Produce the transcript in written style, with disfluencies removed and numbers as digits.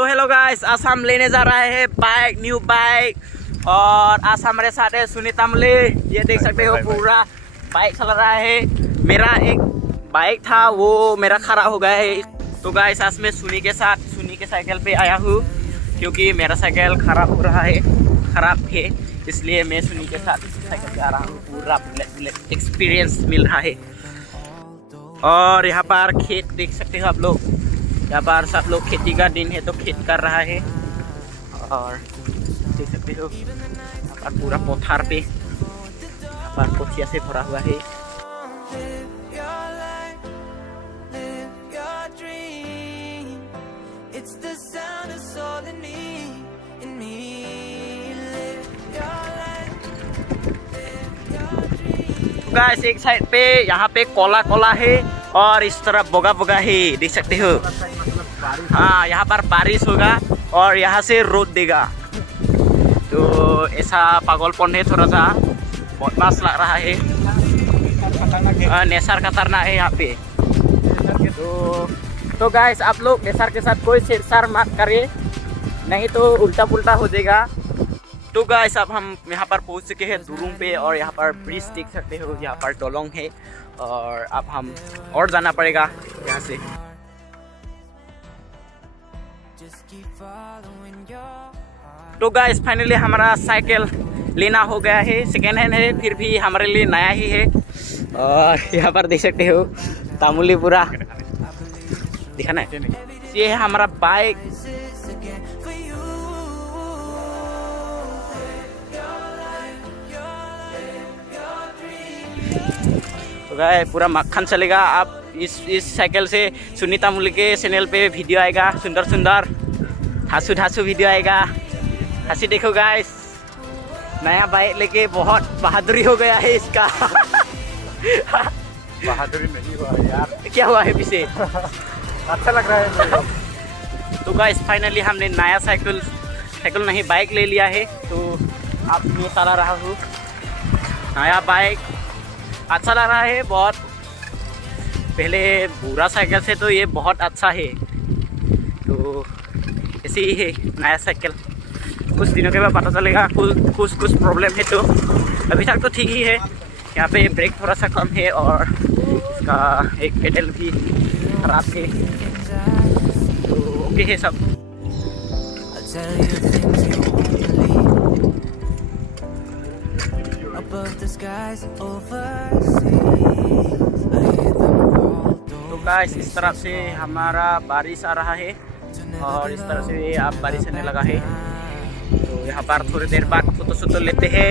तो hello guys, आज हम लेने जा रहे हैं बाइक, न्यू बाइक। और आज हमारे साथ है सुनीता मुले। ये देख सकते हो पूरा बाइक चला रहा है। मेरा एक बाइक था वो मेरा खराब हो गया है। तो गाइस आज मैं सुनी के साइकिल पे आया हूँ क्योंकि मेरा साइकिल खराब हो रहा है, खराब है, इसलिए मैं सुनी के साथ साइकिल पे आ रहा हूँ। पूरा बुलेट एक्सपीरियंस मिल रहा है। और यहाँ पर खेत देख सकते हो आप लोग, यहाँ पर सब लोग खेती का दिन है तो खेत कर रहा है। और देख सकते हो यहाँ पर पूरा पथार पे यहाँ पर पोखिया से भरा हुआ है। गाइस एक साइड पे यहाँ पे कोला कोला है और इस तरफ बोगा बोगा है, देख सकते हो। हाँ, यहाँ पर बारिश होगा और यहाँ से रोड देगा, तो ऐसा पागलपन है, थोड़ा सा बदमाश लग रहा है। नेचर खतरनाक है यहाँ पे। तो गाइस आप लोग नेचर के साथ कोई छेड़छाड़ मत करिए, नहीं तो उल्टा पुल्टा हो जाएगा। तो गाइस अब हम यहाँ पर पहुँच चुके हैं दुरुम पे और यहाँ पर ब्रिज देख सकते हो, यहाँ पर डोलोंग है और अब हम और जाना पड़ेगा यहाँ से। तो गाइस फाइनली हमारा साइकिल लेना हो गया है। सेकेंड हैंड है, फिर भी हमारे लिए नया ही है। और यहाँ पर देख सकते हो तामुली पूरा दिखाना है। ये है हमारा बाइक। तो गाइस पूरा मक्खन चलेगा। आप इस साइकिल से सुनीता मुले के चैनल पे वीडियो आएगा, सुंदर सुंदर ढासू वीडियो आएगा। हंसी देखो गाइस, नया बाइक लेके बहुत बहादुरी हो गया है इसका। बहादुरी नहीं हुआ यार, क्या हुआ है पीछे? अच्छा लग रहा है। तो गाइस फाइनली हमने नया साइकिल नहीं बाइक ले लिया है। तो आप मैं चला रहा हूँ नया बाइक, अच्छा लग रहा है बहुत। पहले बुरा साइकिल से तो ये बहुत अच्छा है। तो ऐसे ही है नया साइकिल, कुछ दिनों के बाद पता चलेगा कुछ प्रॉब्लम है। तो अभी तक तो ठीक ही है। यहाँ पे ब्रेक थोड़ा सा कम है और इसका एक पेडल भी खराब है। तो ओके है सब। तो गाइस इस तरफ से हमारा बारिश आ रहा है और इस तरह से आप बारिश आने लगा है। तो यहाँ पर थोड़ी देर बाद फोटो लेते हैं।